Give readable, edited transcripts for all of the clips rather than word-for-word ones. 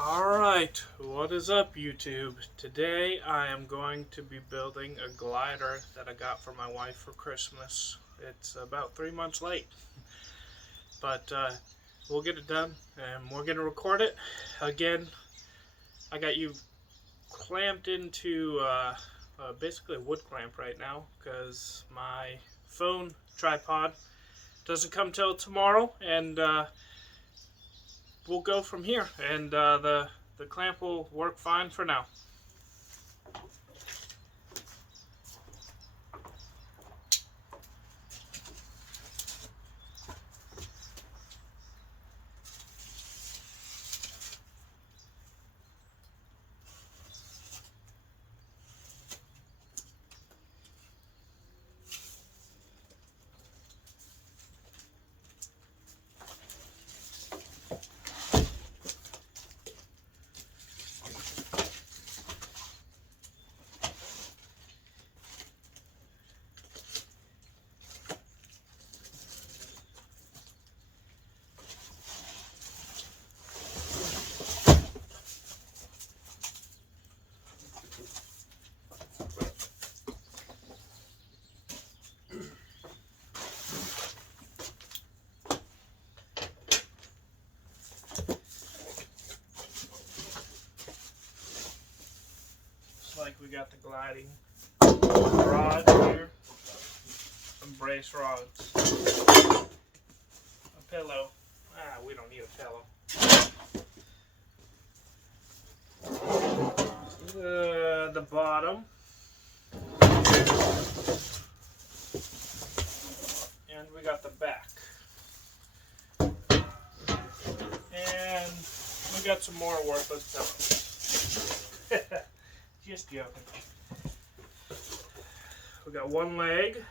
Alright, what is up YouTube? Today I am going to be building a glider that I got for my wife for Christmas. It's about 3 months late, but we'll get it done and we're going to record it. Again, I got you clamped into basically a wood clamp right now because my phone tripod doesn't come till tomorrow, and we'll go from here, and the clamp will work fine for now. Like we got the gliding rods here, some brace rods, a pillow. We don't need a pillow. The bottom, and we got the back, and we got some more worthless pillows. Just joking. We got one leg,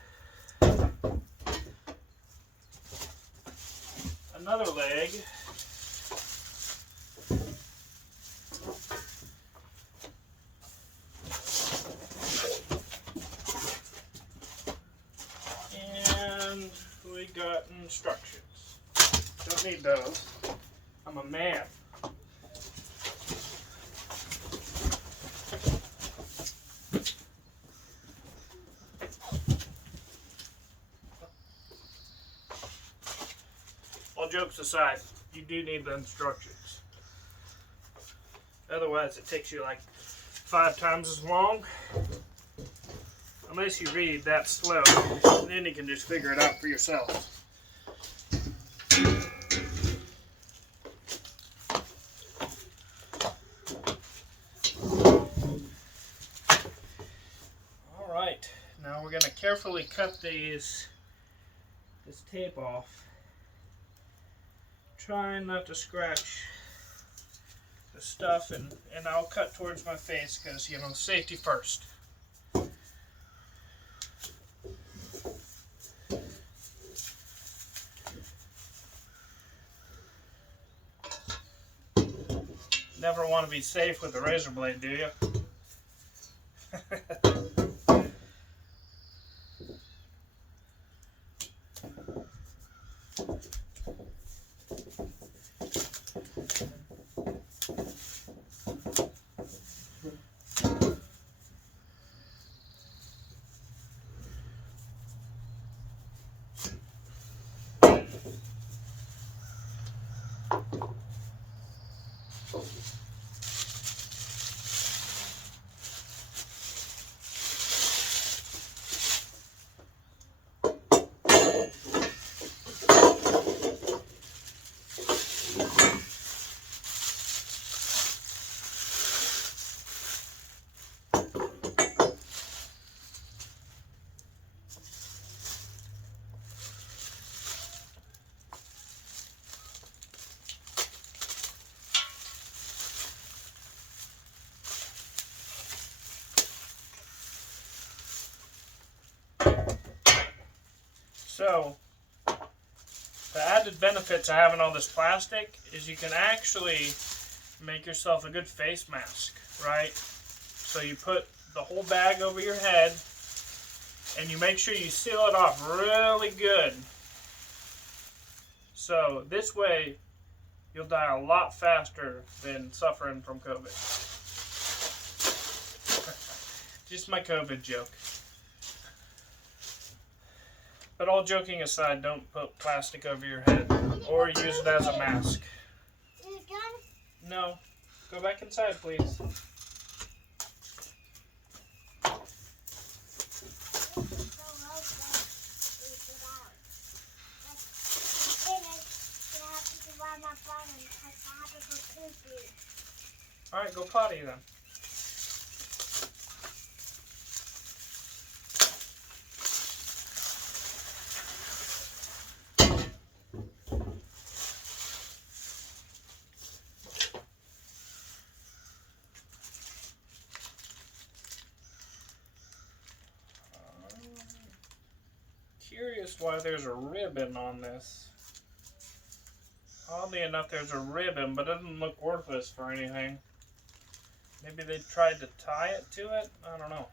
another leg, and we got instructions. Don't need those. I'm a man. All jokes aside, you do need the instructions. Otherwise, it takes you like 5 times as long. Unless you read that slow, then you can just figure it out for yourself. Alright, now we're going to carefully cut this tape off. Trying not to scratch the stuff, and I'll cut towards my face because, you know, safety first. Never want to be safe with a razor blade, do you? So, the added benefits of having all this plastic is you can actually make yourself a good face mask, right? So you put the whole bag over your head, and you make sure you seal it off really good. So this way, you'll die a lot faster than suffering from COVID. Just my COVID joke. But all joking aside, don't put plastic over your head or use it as a mask. You done? No. Go back inside, please. Alright, go potty then. Curious why there's a ribbon on this. Oddly enough, there's a ribbon, but it doesn't look worthless for anything. Maybe they tried to tie it to it? I don't know.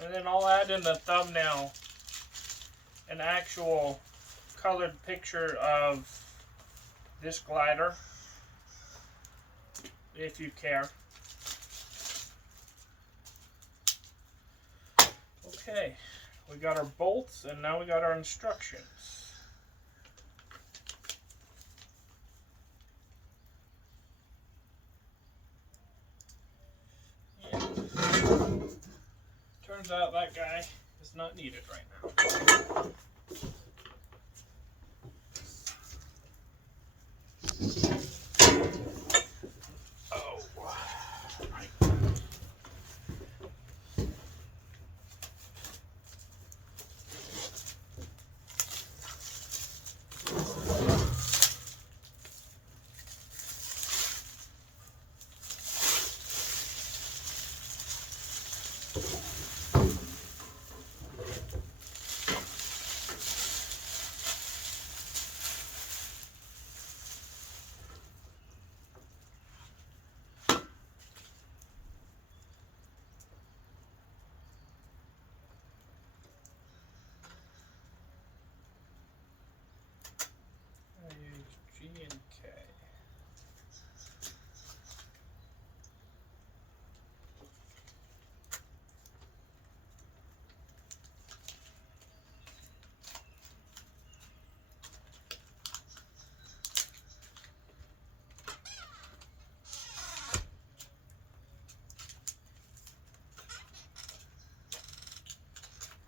And then I'll add in the thumbnail an actual colored picture of this glider, if you care. Okay, we got our bolts and now we got our instructions. Turns out that guy is not needed right now. Oh, right. G and K.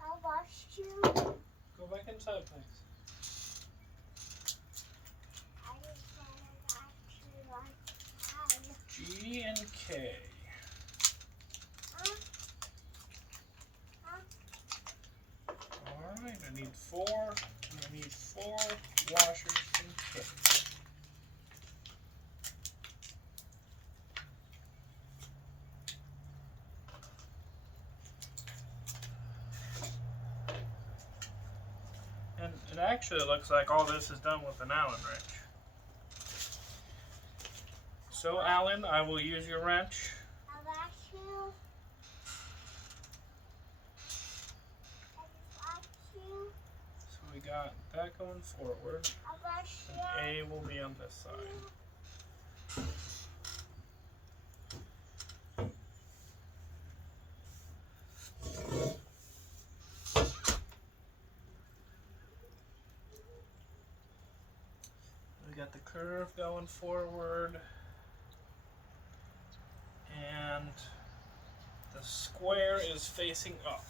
I'll wash you. Go back inside, please. G and K. Alright, I need four. I need 4 washers and kits. And it actually looks like all this is done with an Allen wrench. So, Alan, I will use your wrench. I'll wash you. So we got that going forward. I'll wash And you. A will be on this side. We got the curve going forward. And the square is facing up.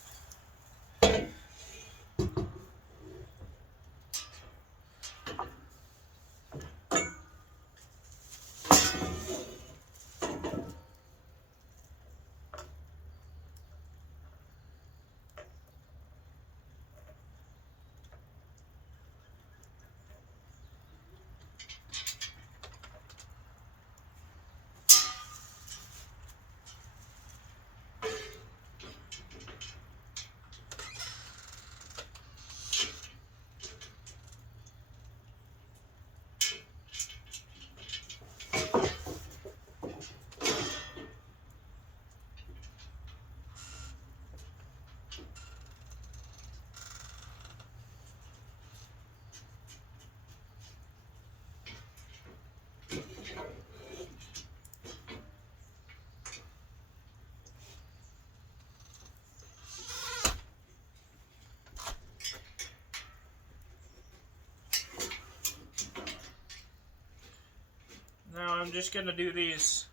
I'm just gonna do these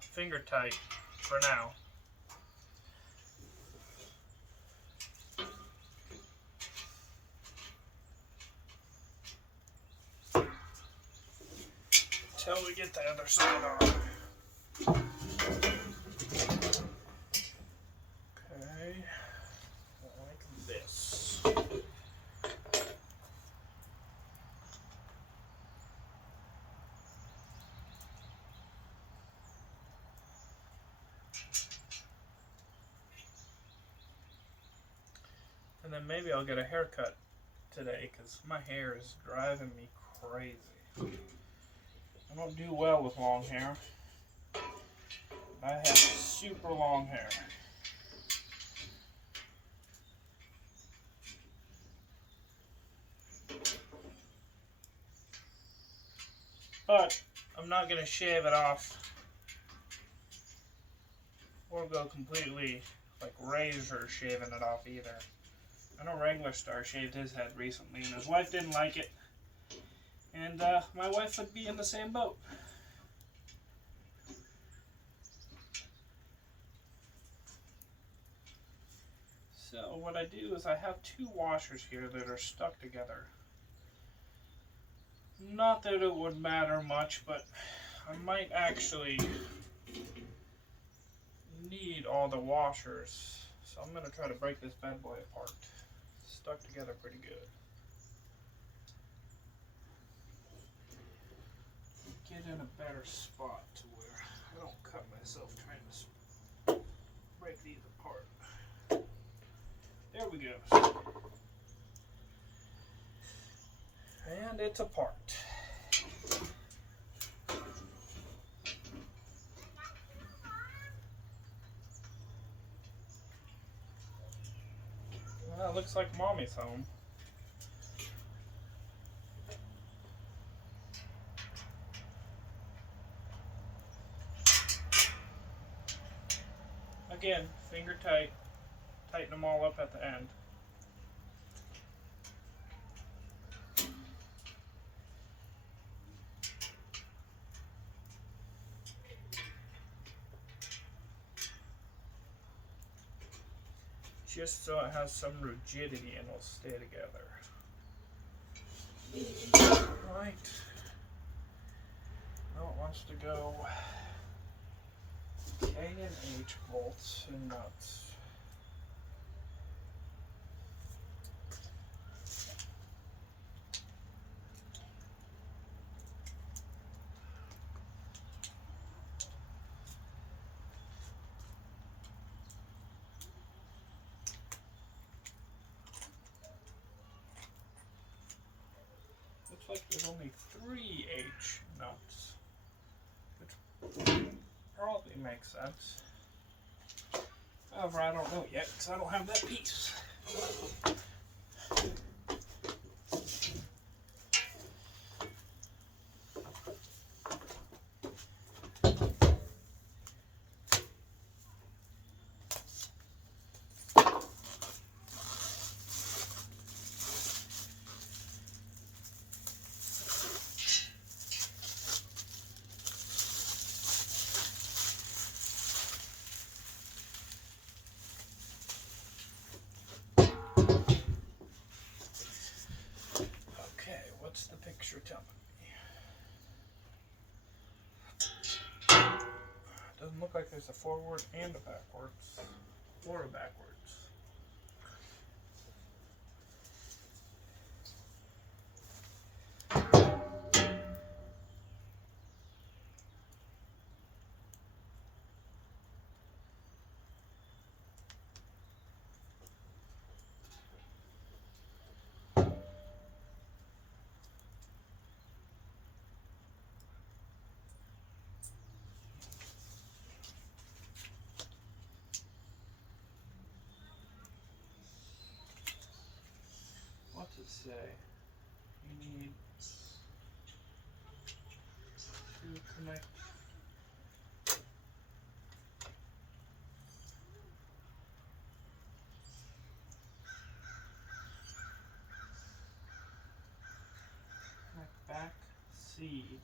finger tight for now. Until we get the other side on. Okay, like this. And then maybe I'll get a haircut today because my hair is driving me crazy. I don't do well with long hair. I have super long hair. But I'm not going to shave it off or go completely like razor shaving it off either. I know Regular Star shaved his head recently and his wife didn't like it. And my wife would be in the same boat. So what I do is I have two washers here that are stuck together. Not that it would matter much, but I might actually need all the washers. So I'm going to try to break this bad boy apart. It's stuck together pretty good. Get in a better spot to where I don't cut myself trying to break these apart. There we go. And it's apart. Well, it looks like Mommy's home. Again, finger tight. Tighten them all up at the end. Just so it has some rigidity and will stay together. Right. Now it wants to go K and H bolts and nuts. Looks like there's only 3 H nuts, which probably makes sense. However, I don't know yet because I don't have that piece. What's the picture telling me? Doesn't look like there's a forward and a backwards, or a backwards. What's it say? You need to connect back C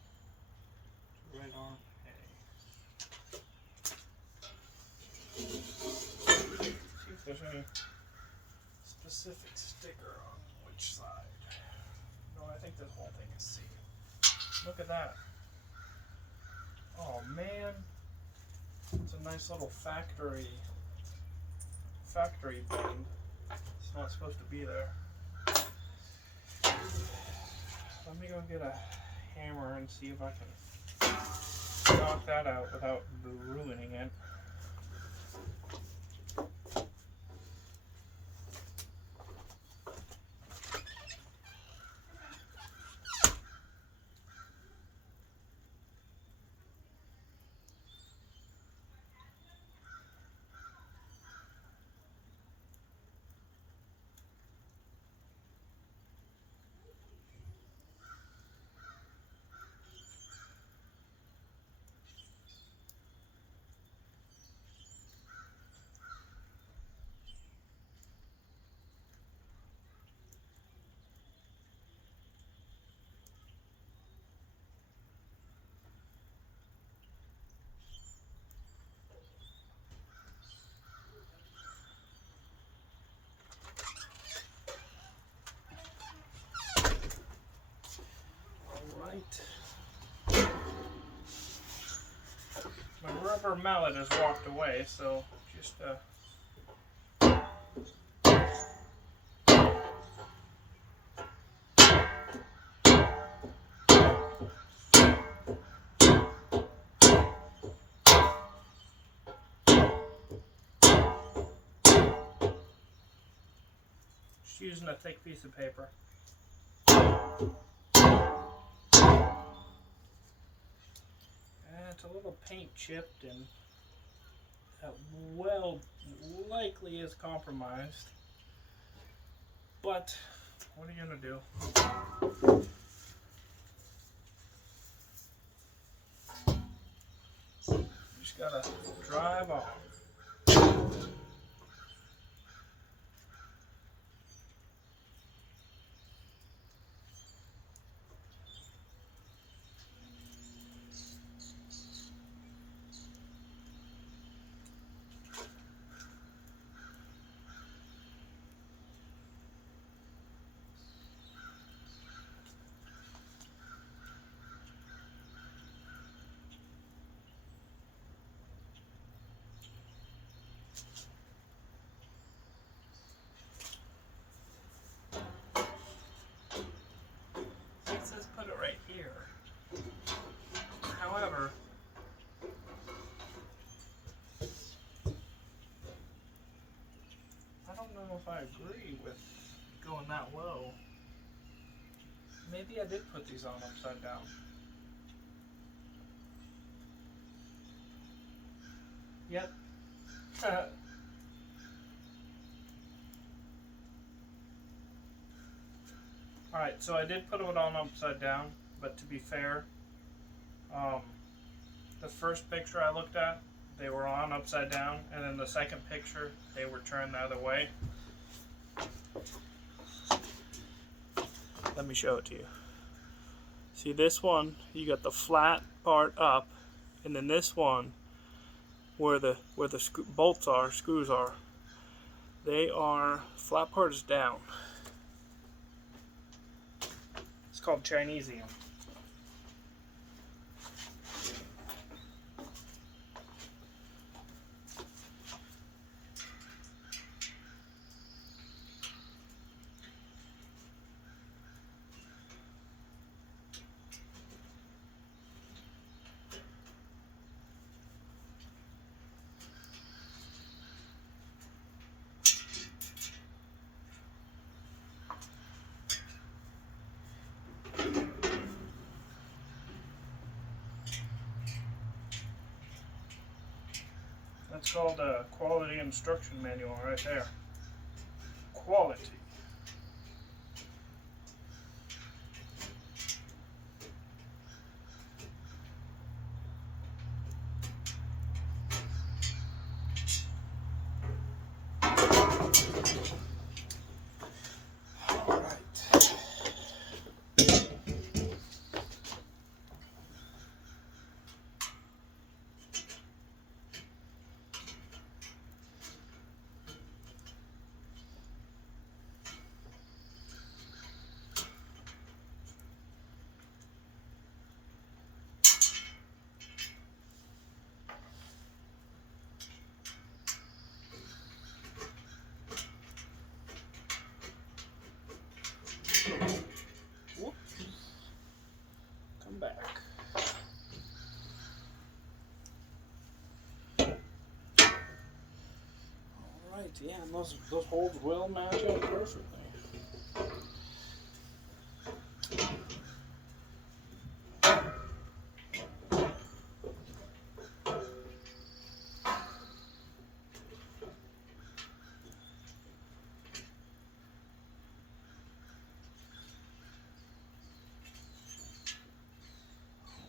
right arm A. See if there's any specific sticker on which side. No, I think this whole thing is C. Look at that. Oh man, it's a nice little factory bend. It's not supposed to be there. Let me go get a hammer and see if I can knock that out without ruining it. My rubber mallet has walked away, so just using a thick piece of paper. It's a little paint chipped and well likely is compromised, but what are you gonna do? You just gotta drive on. It says put it right here. However, I don't know if I agree with going that low. Maybe I did put these on upside down. Yep. Alright, so I did put it on upside down, but to be fair, the first picture I looked at, they were on upside down, and then the second picture, they were turned the other way. Let me show it to you. See this one, you got the flat part up, and then this one, where the bolts are, screws are, they are, flat part is down. It's called Chinesium. That's called a quality instruction manual right there. Quality. Yeah, and those holes will match up perfectly.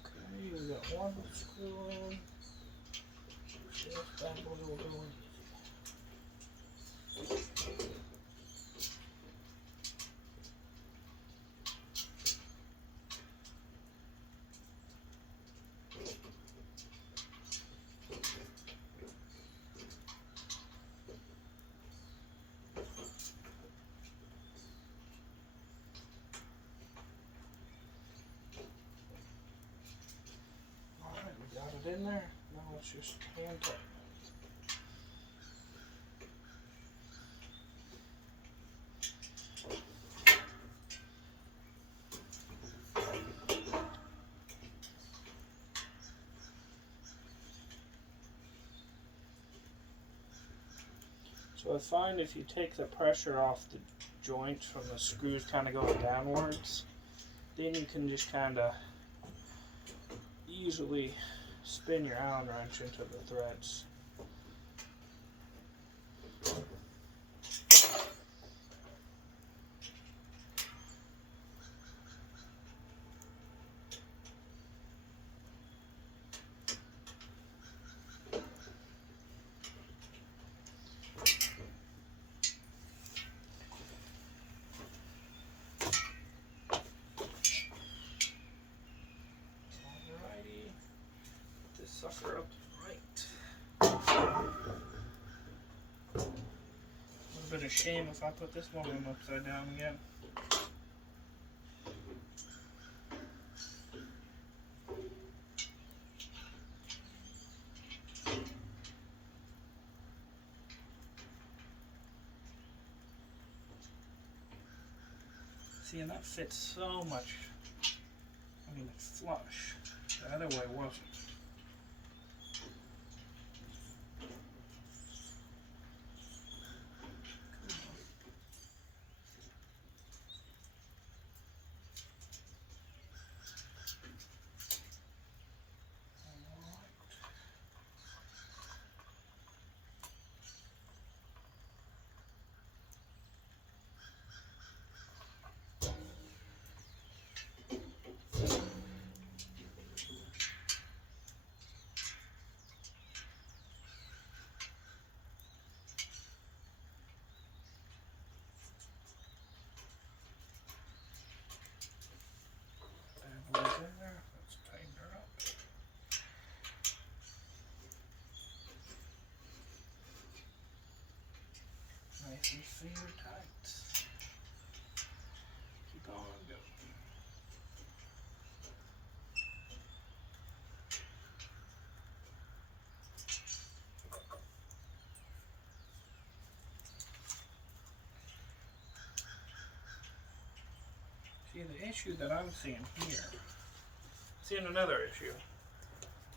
Okay, we got one screw in. This bad boy will go in. Alright, we got it in there. Now let's just hand tighten it. So I find if you take the pressure off the joints from the screws kind of going downwards, then you can just kind of easily spin your Allen wrench into the threads. Sucker up right. A little bit of shame if I put this one upside down again. See, and that fits so much. I mean, it's flush. The other way wasn't. In there. Let's tighten her up. Nice and finger tight. Keep on going. See, the issue that I'm seeing here. Seeing another issue.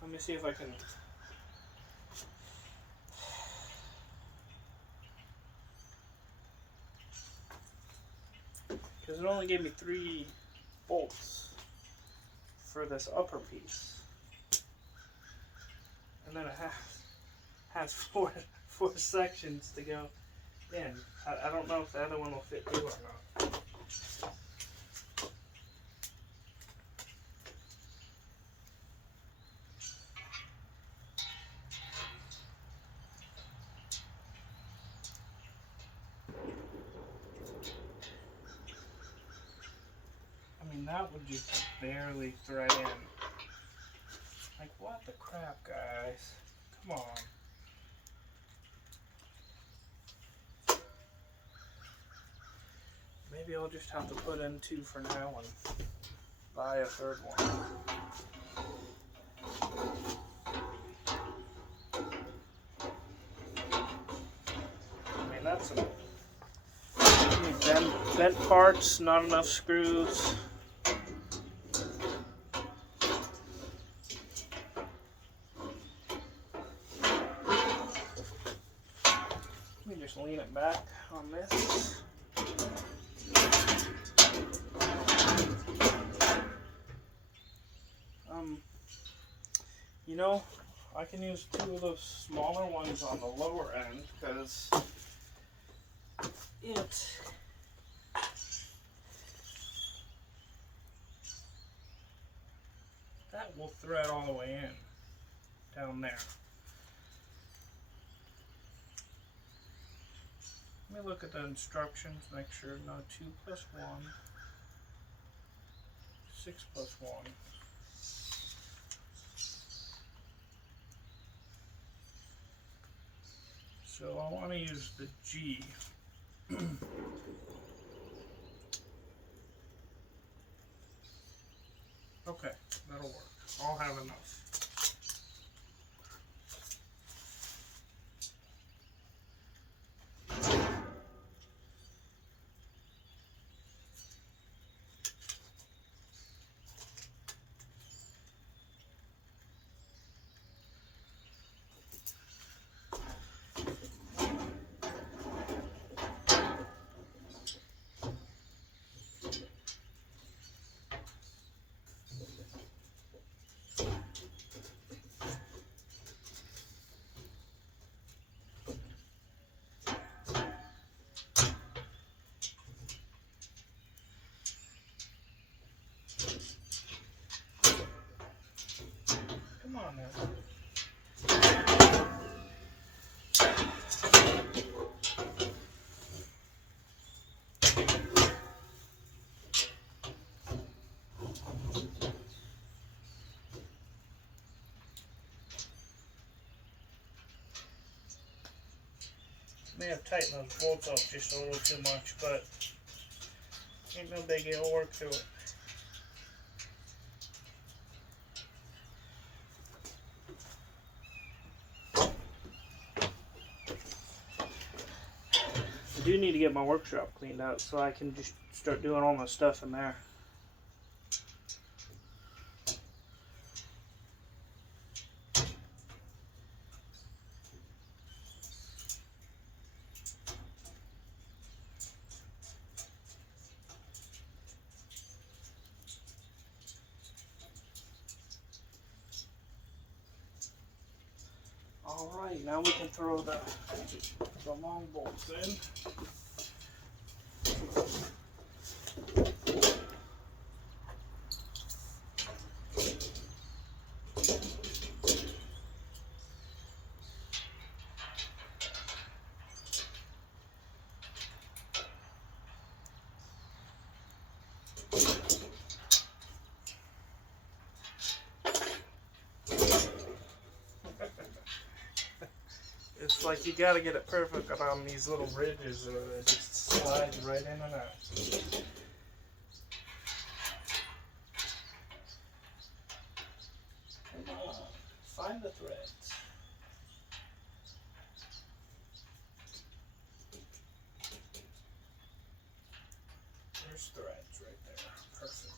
Let me see if I can. Because it only gave me 3 bolts for this upper piece. And then it has four sections to go in. I don't know if the other one will fit through or not. That would just barely thread in. Like, what the crap, guys? Come on. Maybe I'll just have to put in 2 for now and buy a 3rd one. I mean, that's bent parts, not enough screws. on this. You know, I can use two of the smaller ones on the lower end because that will thread all the way in down there. Let me look at the instructions, make sure no 2 plus 1, 6 plus 1. So I want to use the G. Okay, that'll work. I'll have enough. Come on now. May have tightened those bolts up just a little too much, but ain't no biggie, it'll work through it. I do need to get my workshop cleaned out so I can just start doing all my stuff in there. Alright, now we can throw the long bolts in. It's like you gotta get it perfect on these little ridges or it just slides right in and out. Come on, find the threads. There's threads right there. Perfect.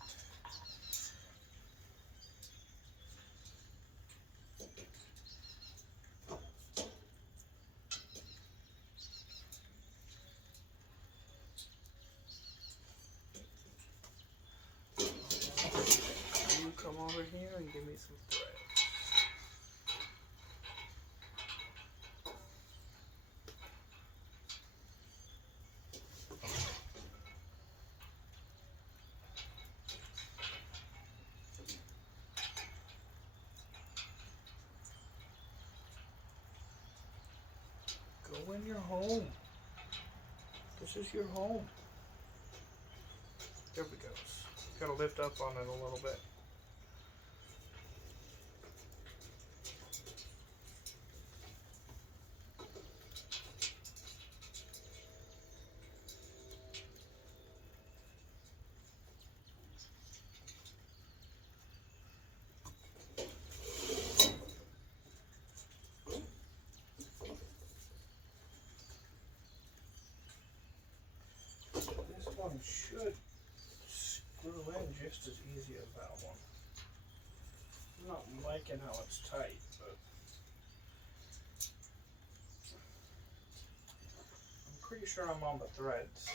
You come over here and give me some threads. Go in your home. This is your home. There we go. Gotta lift up on it a little bit. This one should screw in just as easy as that one. I'm not liking how it's tight, but I'm pretty sure sure I'm on the threads.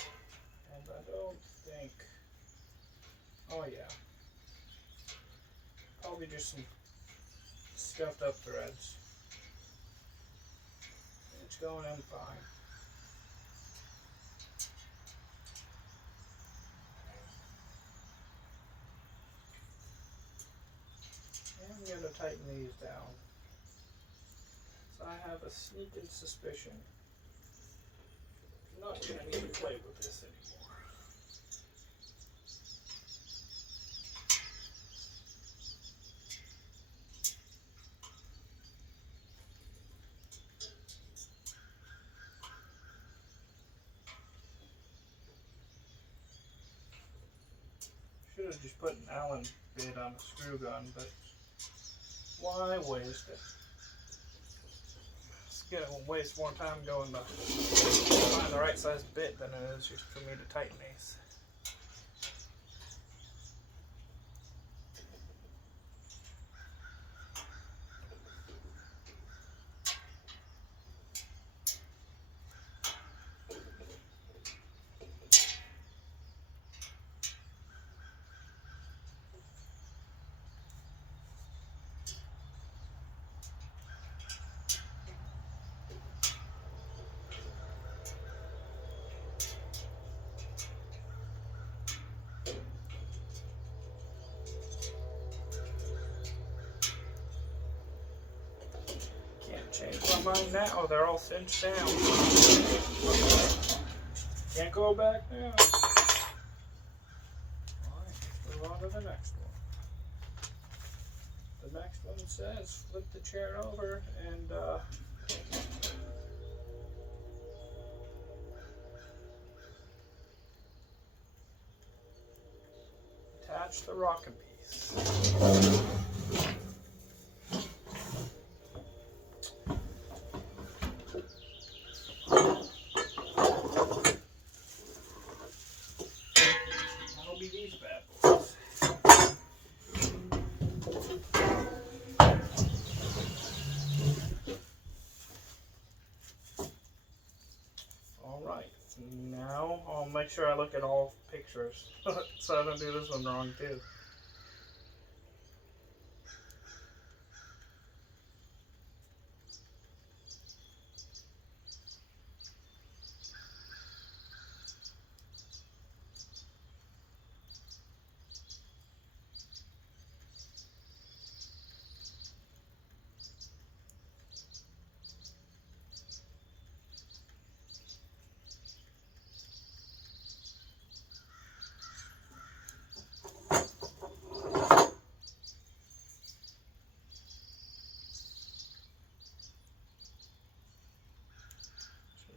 And I don't think, oh yeah, probably just some scuffed up threads. It's going in fine. And I'm going to tighten these down. So I have a sneaking suspicion I'm not going to need to play with this anymore. Should have just put an Allen bit on a screw gun, but why waste it? It's going to waste more time going to find the right size bit than it is just for me to tighten these. Change my mind now. Oh, they're all cinched down. Can't go back now. Alright, move on to the next one. The next one says flip the chair over and attach the rocking piece. These bad boys. Alright, now I'll make sure I look at all pictures so I don't do this one wrong too.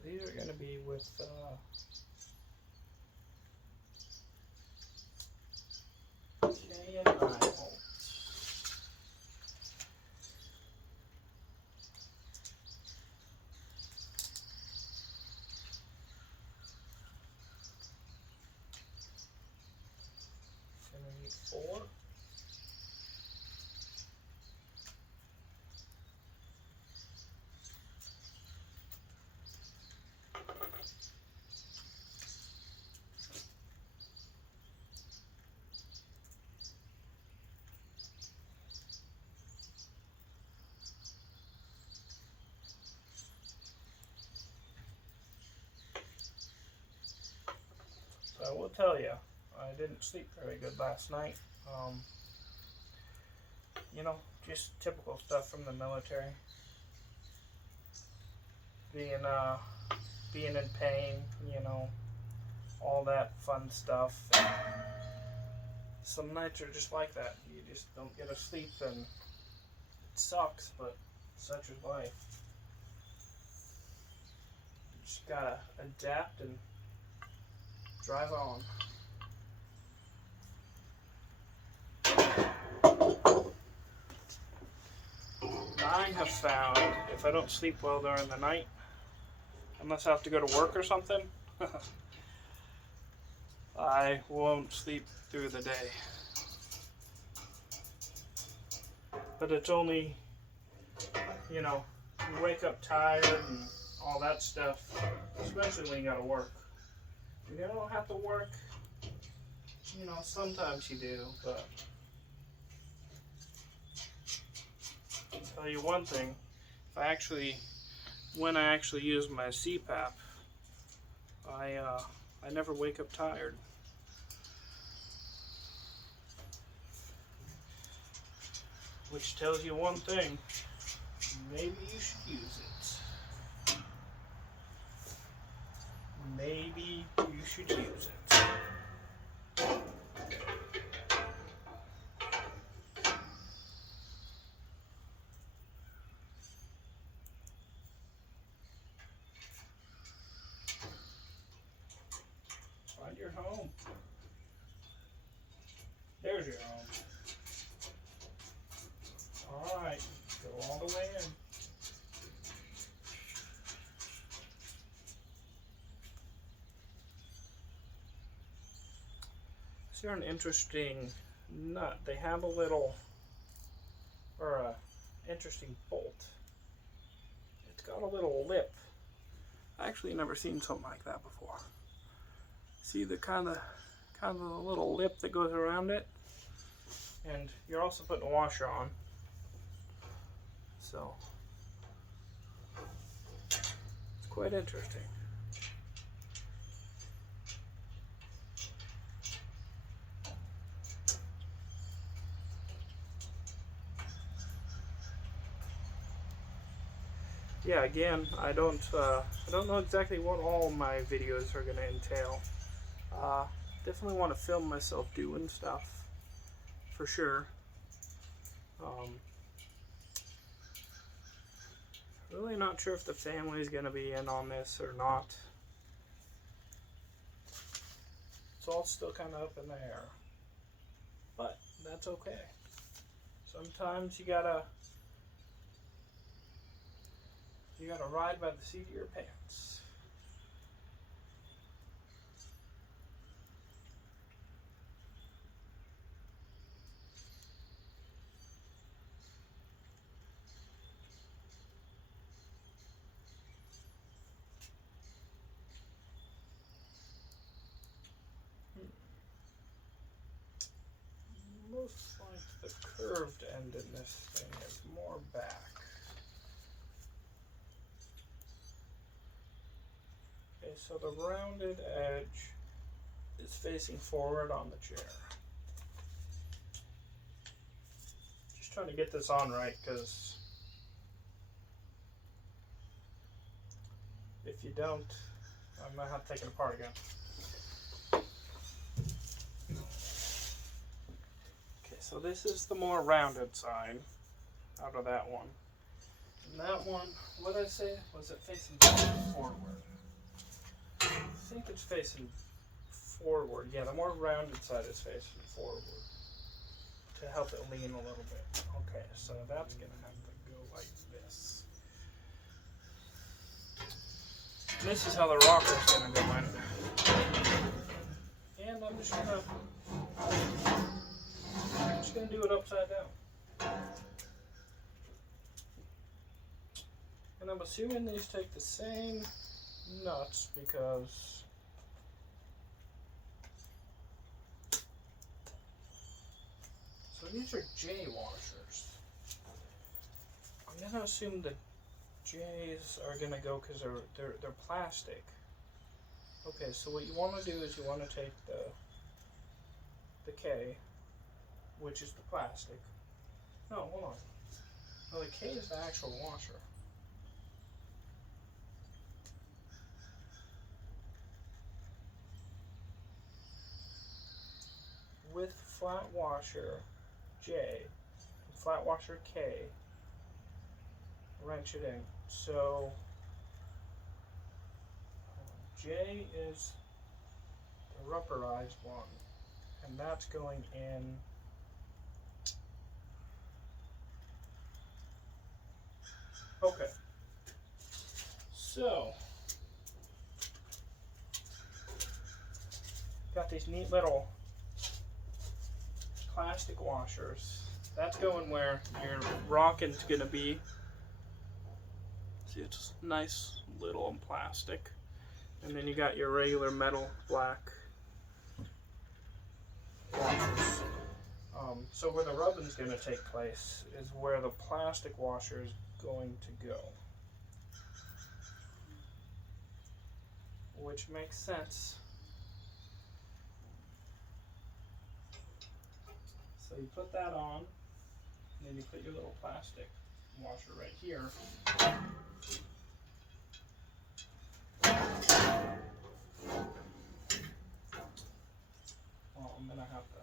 These are going to be with K and I bolts. Going to need 4. I will tell you, I didn't sleep very good last night. You know, just typical stuff from the military. Being in pain, you know, all that fun stuff. And some nights are just like that. You just don't get to sleep, and it sucks, but such is life. You just gotta adapt and drive on. I have found if I don't sleep well during the night, unless I have to go to work or something, I won't sleep through the day. But it's only, you know, you wake up tired and all that stuff, especially when you gotta work. You don't have to work, you know, sometimes you do, but I'll tell you one thing, when I actually use my CPAP, I never wake up tired. Which tells you one thing, maybe you should use it. Maybe you should use it. Find your home. There's your home. Alright, go all the way in. Is there an interesting nut? They have a little, or a interesting bolt. It's got a little lip. I actually never seen something like that before. See the kind of the little lip that goes around it? And you're also putting a washer on. So, it's quite interesting. Yeah, again, I don't know exactly what all my videos are gonna entail. Definitely want to film myself doing stuff, for sure. Really not sure if the family's gonna be in on this or not. It's all still kind of up in the air, but that's okay. Sometimes you gotta ride by the seat of your pants. Looks like the curved end in this thing is more back. Okay, so the rounded edge is facing forward on the chair. Just trying to get this on right, because if you don't, I might have to take it apart again. So this is the more rounded side out of that one. And that one, what did I say? Was it facing forward? I think it's facing forward. Yeah, the more rounded side is facing forward to help it lean a little bit. Okay, so that's going to have to go like this. And this is how the rocker is going to go in. And I'm just going to do it upside down. And I'm assuming these take the same nuts because so these are J washers. I'm going to assume the J's are going to go because they're plastic. Okay, so what you want to do is you want to take the K, which is the plastic. No, hold on. No, the K is the actual washer. With flat washer J, flat washer K, wrench it in. So J is the rubberized one, and that's going in. Okay, so got these neat little plastic washers. That's going where your rocket's gonna be. So It's nice little and plastic. And then you got your regular metal black washers. So where the rubbing's going to take place is where the plastic washer is going to go. Which makes sense. So you put that on, and then you put your little plastic washer right here. Well, I'm gonna have to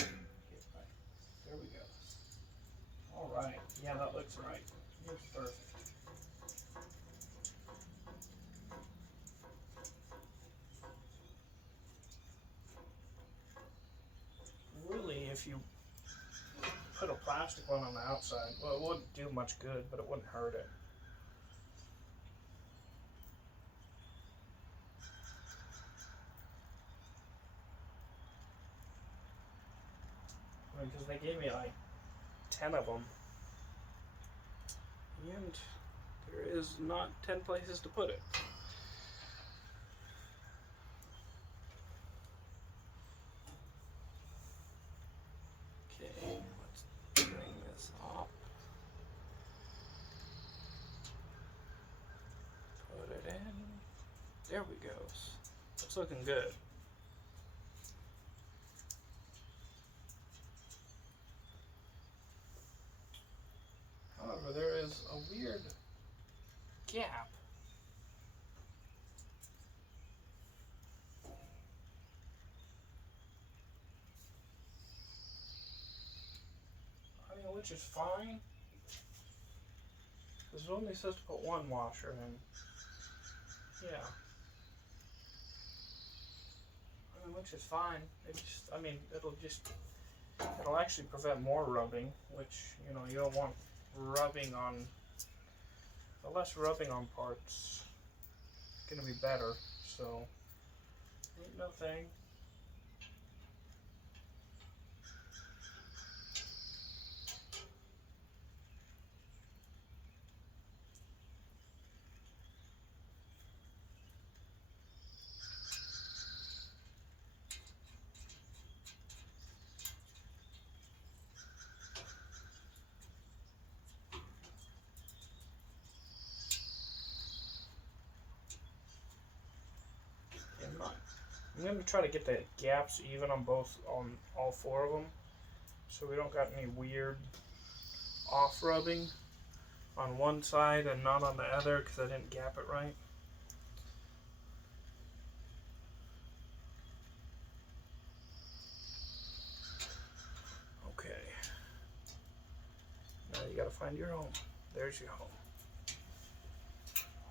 get right. There we go. All right. Yeah, that looks right. It's perfect. Really, if you put a plastic one on the outside, well, it wouldn't do much good, but it wouldn't hurt it. Because they gave me like 10 of them, and there is not 10 places to put it. Okay, let's bring this up. Put it in. There we go. It's looking good. However, there is a weird gap. I mean, which is fine. Because it only says to put one washer in. Yeah. I mean, which is fine. It just, I mean, it'll actually prevent more rubbing, which, you know, you don't want rubbing on, the less rubbing on parts, gonna be better, so, ain't no thing. I'm going to try to get the gaps even on all 4 of them, so we don't got any weird off rubbing on one side and not on the other because I didn't gap it right. Okay. Now you got to find your home. There's your home.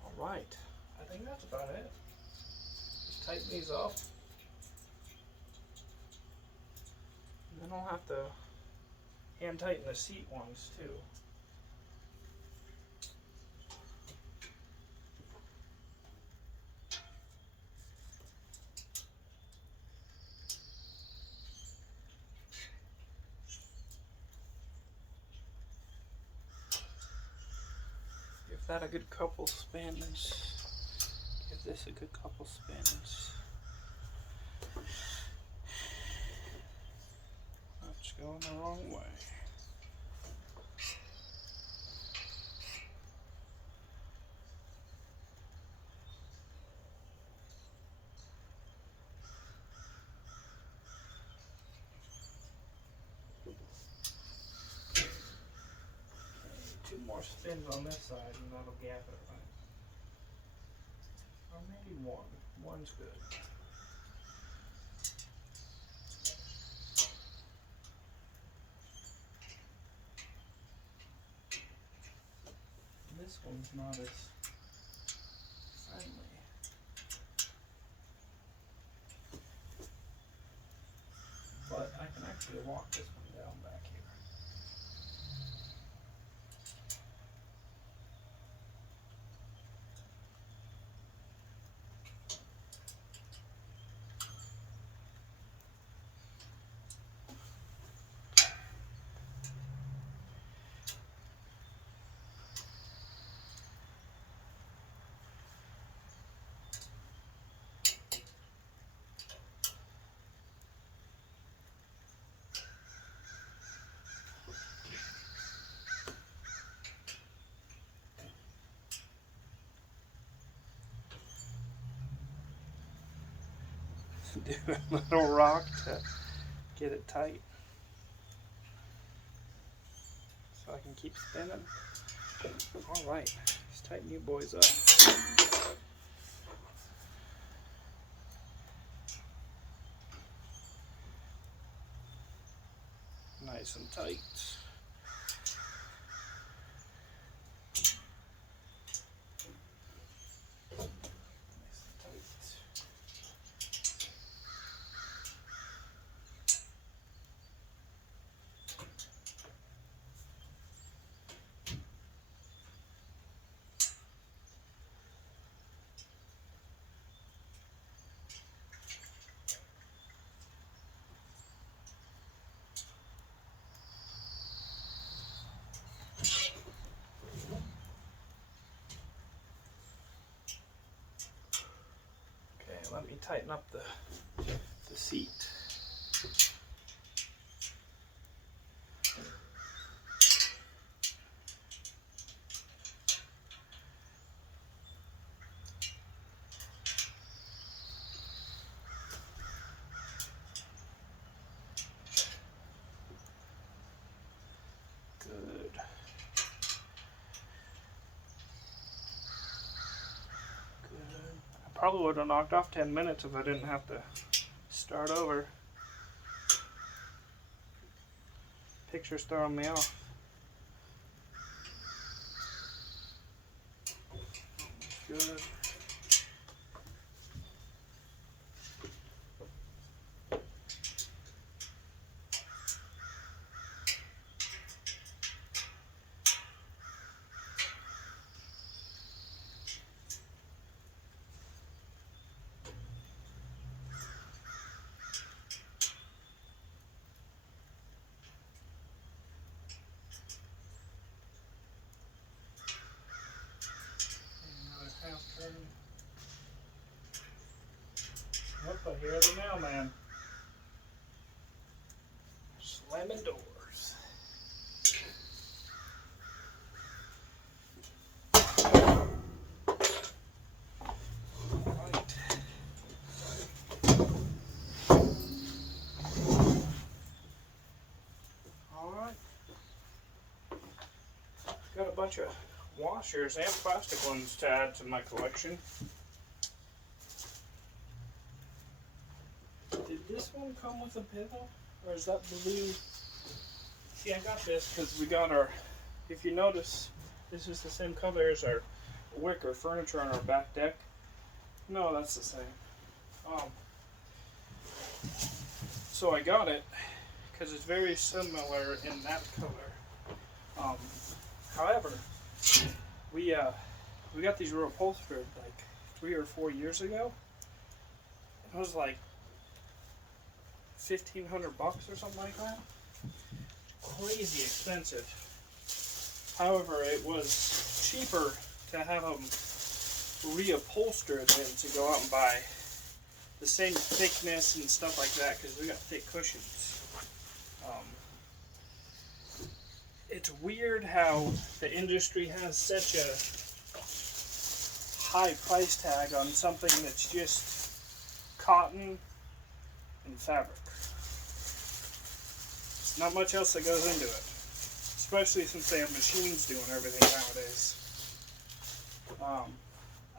All right. I think that's about it. Just tighten these up. And then I'll have to hand tighten the seat ones too. Give that a good couple spins. Give this a good couple spins. That's going the wrong way. Two more spins on this side and that'll gap it right. Or maybe one. One's good. This one's not as friendly. But I can actually walk this one down back here. do a little rock to get it tight so I can keep spinning. Alright, let's tighten you boys up. Nice and tight. Let me tighten up the seat. Good. Probably would have knocked off 10 minutes if I didn't have to start over. Picture's throwing me off. Good. Yep, I hear the mailman. Slamming doors. Right. Alright. Got a bunch of washers and plastic ones to add to my collection. Did this one come with a pillow? Or is that blue? See, I got this because we got our, if you notice, this is the same color as our wicker furniture on our back deck. No, that's the same. So I got it because it's very similar in that color. However, we got these reupholstered like 3 or 4 years ago. It was like $1,500 or something like that. Crazy expensive. However, it was cheaper to have them reupholstered than to go out and buy the same thickness and stuff like that, because we got thick cushions. It's weird how the industry has such a high price tag on something that's just cotton and fabric. There's not much else that goes into it, especially since they have machines doing everything nowadays.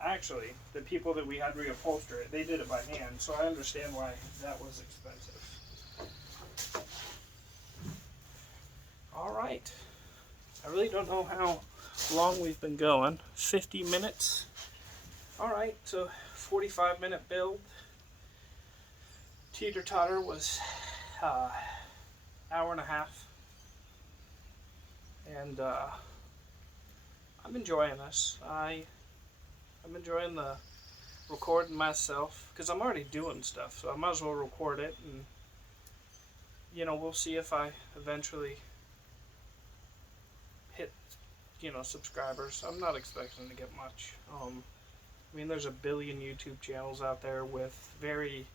Actually, the people that we had reupholster it, they did it by hand, so I understand why that was expensive. Alright, I really don't know how long we've been going. 50 minutes. Alright, so 45-minute build. Teeter-totter was hour and a half. And I'm enjoying this. I'm enjoying the recording myself, because I'm already doing stuff, so I might as well record it, and you know, we'll see if I eventually hit, you know, subscribers. I'm not expecting to get much. I mean, there's a billion YouTube channels out there with very,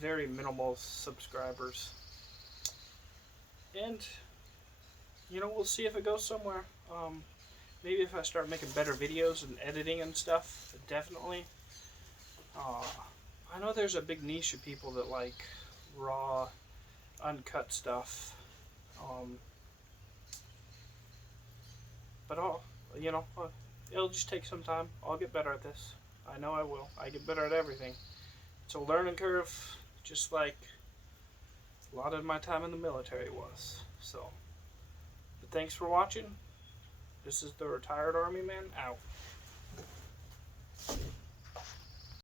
very minimal subscribers, and you know, we'll see if it goes somewhere. Maybe if I start making better videos and editing and stuff, definitely. I know there's a big niche of people that like raw, uncut stuff. But it'll just take some time. I'll get better at this. I know I will. I get better at everything. It's a learning curve, just like a lot of my time in the military was. So, but thanks for watching. This is the Retired Army Man out.